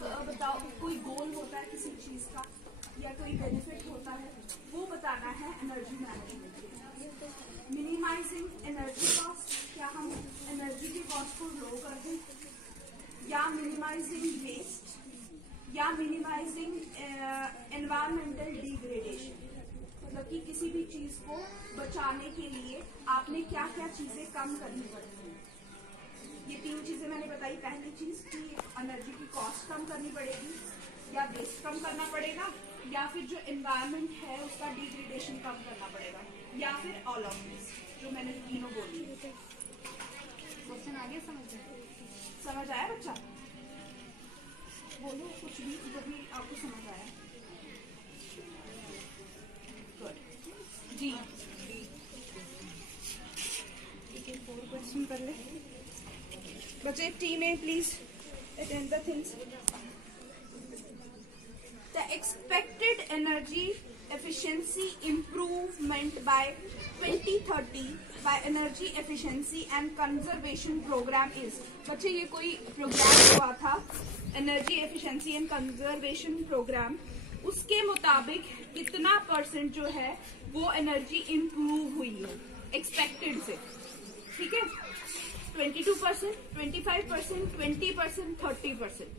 बताओ, कोई गोल होता है किसी चीज का या कोई बेनिफिट होता है, वो बताना है energy management. Minimising energy cost, क्या हम एनर्जी की कॉस्ट को लो कर दें, या मिनिमाइजिंग वेस्ट, या मिनिमाइजिंग एनवायरमेंटल डिग्रेडेशन। मतलब कि किसी भी चीज को बचाने के लिए आपने क्या क्या चीजें कम करनी पड़ती हैं। ये 3 चीजें मैंने बताई। पहली चीज कि एनर्जी की कॉस्ट कम करनी पड़ेगी, या वेस्ट कम करना पड़ेगा, या फिर जो एनवायरनमेंट है उसका डिग्रेडेशन कम करना पड़ेगा, या फिर ऑल ऑफ दिस जो मैंने तीनों बोली। क्वेश्चन आ गया समझ आया बच्चा? बोलो कुछ भी जो भी आपको समझ आया। गुड जी, 4 क्वेश्चन कर ले बच्चे। Team A please attend the things. The expected energy efficiency improvement by 2030 by energy efficiency and conservation program is। बच्चे ये कोई प्रोग्राम हुआ था energy efficiency and conservation programme, उसके मुताबिक कितना % जो है वो एनर्जी इंप्रूव हुई है एक्सपेक्टेड से। ठीक है, 22%, 25%, 20%, 30%।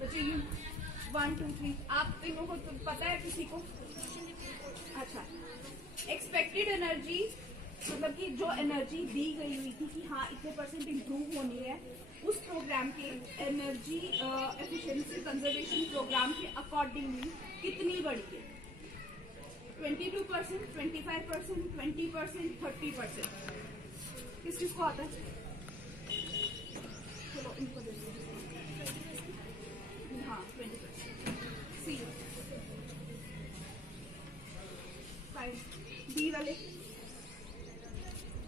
बच्चे 1 2 3 आप तीनों को तो पता है किसी को? अच्छा, एक्सपेक्टेड एनर्जी मतलब कि जो एनर्जी दी गई हुई थी कि हाँ इतने % इम्प्रूव होनी है, उस प्रोग्राम के एनर्जी एफिशिएंसी कंजर्वेशन प्रोग्राम के अकॉर्डिंगली कितनी बढ़ी है? 22%, 25%, 20%, 30%। किस चीज को आता है? चलो इनको देखो। हाँ 20%। सी 5 डी वाले।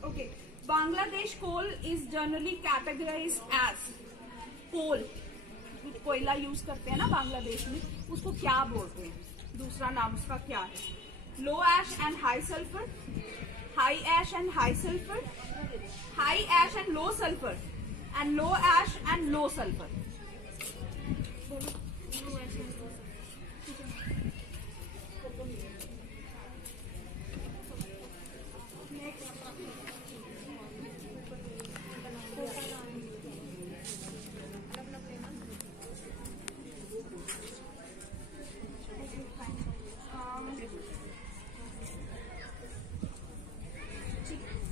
Okay, Bangladesh coal is generally categorise as coal. कोयला यूज करते हैं ना बांग्लादेश में, उसको क्या बोलते हैं? दूसरा नाम उसका क्या है? Low ash and high sulphur, high ash and high sulphur, high ash and low sulphur, and low ash and low sulphur.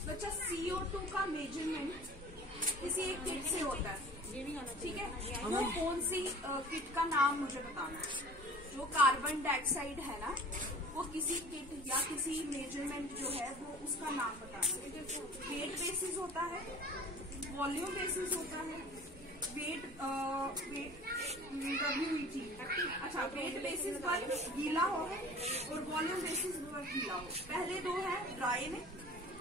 बच्चा CO2 का मेजरमेंट किसी एक किट से होता है, ठीक है? वो कौन सी किट का नाम मुझे बताना है। जो कार्बन डाइऑक्साइड है ना, वो किसी किट या किसी मेजरमेंट जो है वो उसका नाम बताना है। वेट बेसिस होता है, वॉल्यूम बेसिस होता है, वेट WET। अच्छा, वेट बेसिस पर गीला हो और वॉल्यूम बेसिस पर गीला हो। पहले 2 है ड्राई में,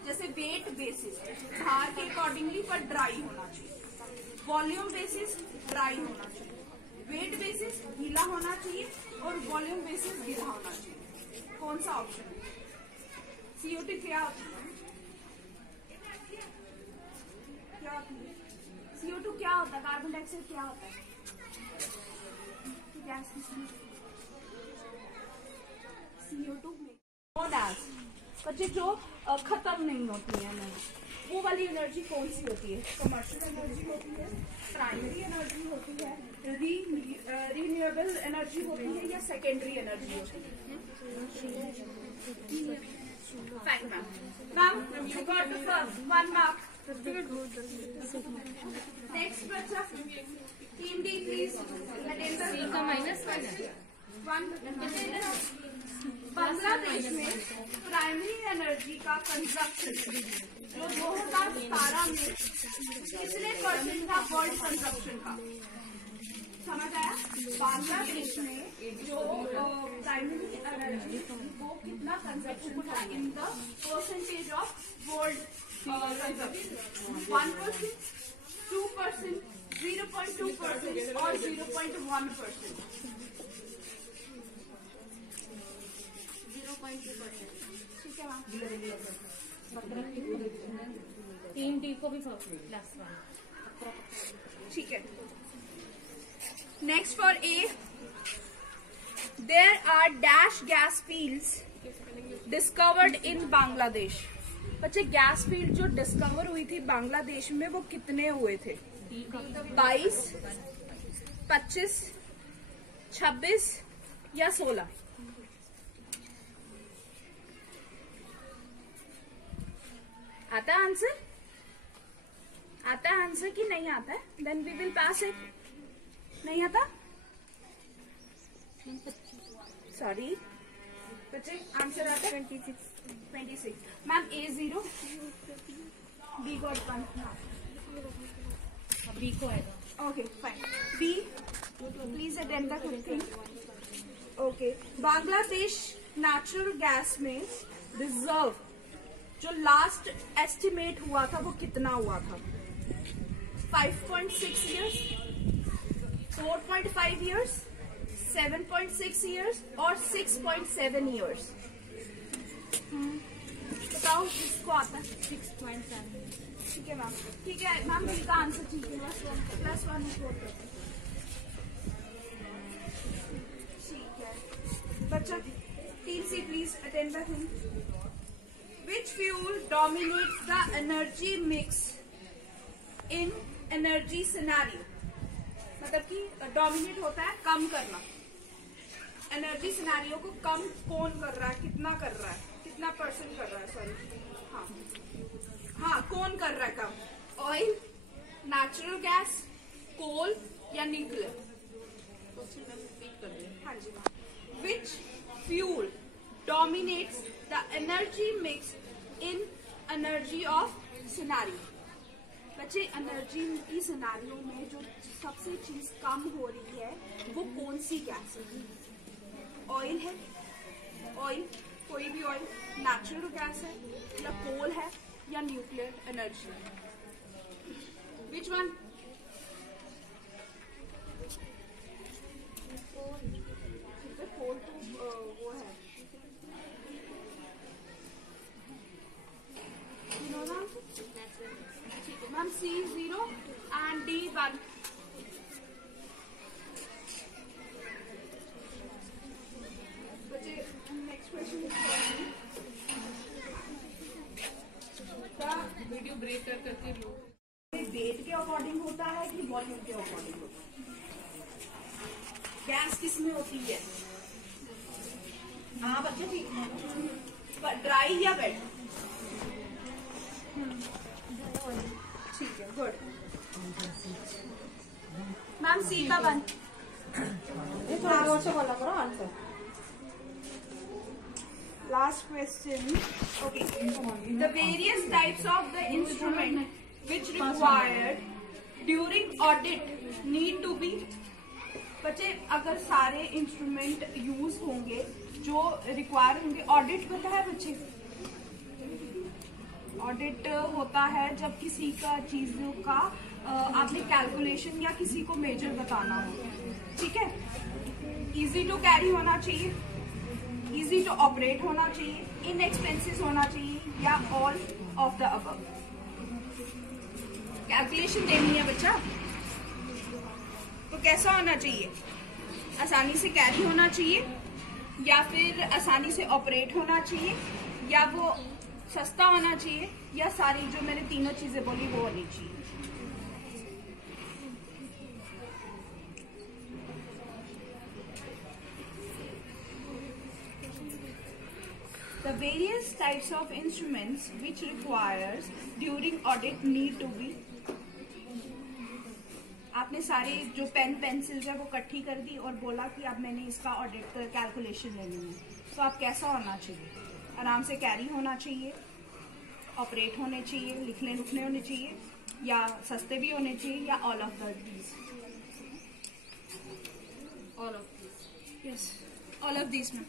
जैसे वेट बेसिस भार के अकॉर्डिंगली पर ड्राई होना चाहिए, वॉल्यूम बेसिस ड्राई होना चाहिए, वेट बेसिस गीला होना चाहिए और वॉल्यूम बेसिस गीला होना चाहिए। कौन सा ऑप्शन है? CO2 क्या होता है? CO2 क्या होता है? कार्बन डाइऑक्साइड क्या होता है? गैस CO2 में बच्चे जो खत्म नहीं होती है एनर्जी, वो वाली एनर्जी कौन सी होती है? कमर्शियल एनर्जी होती है, प्राइमरी एनर्जी होती है, रिन्यूएबल एनर्जी होती है, या सेकेंडरी एनर्जी होती है? Ma'am you got the first 1 mark. Next बच्चा team D please attend the -1। Bangladesh में प्राइमरी एनर्जी का कंजप्शन जो 2017 में कितने % था वर्ल्ड कंजप्शन का? समझ आया? बांग्लादेश में जो प्राइमरी एनर्जी वो कितना कंजप्शन था in the % of world consumption? 1%, 2%, 0.2% और 0.1%? 0.2%। ठीक है मैम। 3D को भी प्लस 1। ठीक है। Next four A, there are dash gas fields discovered in Bangladesh. बच्चे गैस फील्ड जो डिस्कवर हुई थी बांग्लादेश में वो कितने हुए थे? 22, 25, 26 या 16? आता है आंसर? आता है आंसर कि नहीं आता है? Then we will pass it. नहीं आता? सॉरी बच्चे, आंसर आता है 26। Ma'am A 0, B got 1। B को आएगा। Okay fine. B, please attend the thing. Okay, Bangladesh natural gas में रिजर्व जो लास्ट एस्टिमेट हुआ था वो कितना हुआ था? 5.6 years, 4.5 years, 7.6 years और 6.7 years? बताओ किसको आता है? 6.7। ठीक है मैम। ठीक है मैम, इसका आंसर ठीक है। +1 ठीक है बच्चा। 3C please attend the thing. Which fuel dominates the energy mix in energy scenario? मतलब कि डोमिनेट होता है कम करना। एनर्जी सिनेरियो को कम कौन कर रहा है? कितना कर रहा है? कितना % कर रहा है? सॉरी, हाँ कौन कर रहा है कम? ऑयल, नेचुरल गैस, कोल या न्यूक्लियर? हाँ जी ma'am. Which fuel dominates the energy mix in energy of scenario? बच्चे, एनर्जी की सिनेरियो में जो सबसे चीज कम हो रही है वो कौन सी गैस है? ऑयल है, ऑयल कोई भी ऑयल, नेचुरल गैस है या कोल है या nuclear energy? Which one? Coal तो वो है, मैम। C 0 and D 1। बच्चे, नेक्स्ट क्वेश्चन वीडियो ब्रेक करके लो। वेट के अकॉर्डिंग होता है कि वॉल्यूम के अकॉर्डिंग होता है? गैस किस में होती है? हाँ बच्चे ठीक, ड्राई या वेट? ठीक है, गुड मैम। C का 1। थोड़ा जोर से बोला करो answer. Last question. Okay, the various types of the instrument which required during audit need to be. बच्चे, अगर सारे इंस्ट्रूमेंट यूज होंगे जो रिक्वायर होंगे, ऑडिट पता है बच्चे? ऑडिट होता है जब किसी का चीजों का आपने कैलकुलेशन या किसी को मेजर बताना हो। ठीक है, इजी टू कैरी होना चाहिए, इजी टू ऑपरेट होना चाहिए, इनएक्सपेंसिव होना चाहिए या all of the above. Calculation देनी है बच्चा तो कैसा होना चाहिए? आसानी से कैरी होना चाहिए या फिर आसानी से ऑपरेट होना चाहिए या वो सस्ता होना चाहिए या सारी जो मैंने तीनों चीजें बोली वो होनी चाहिए? The various types of instruments which requires during audit need to be। आपने सारे जो पेन पेंसिल है वो इकट्ठी कर दी और बोला कि अब मैंने इसका ऑडिट कर कैलकुलेशन लेनी है, तो आप कैसा होना चाहिए? आराम से कैरी होना चाहिए, ऑपरेट होने चाहिए, लिखने होने चाहिए या सस्ते भी होने चाहिए या all of these? All of this. Yes, all of these में।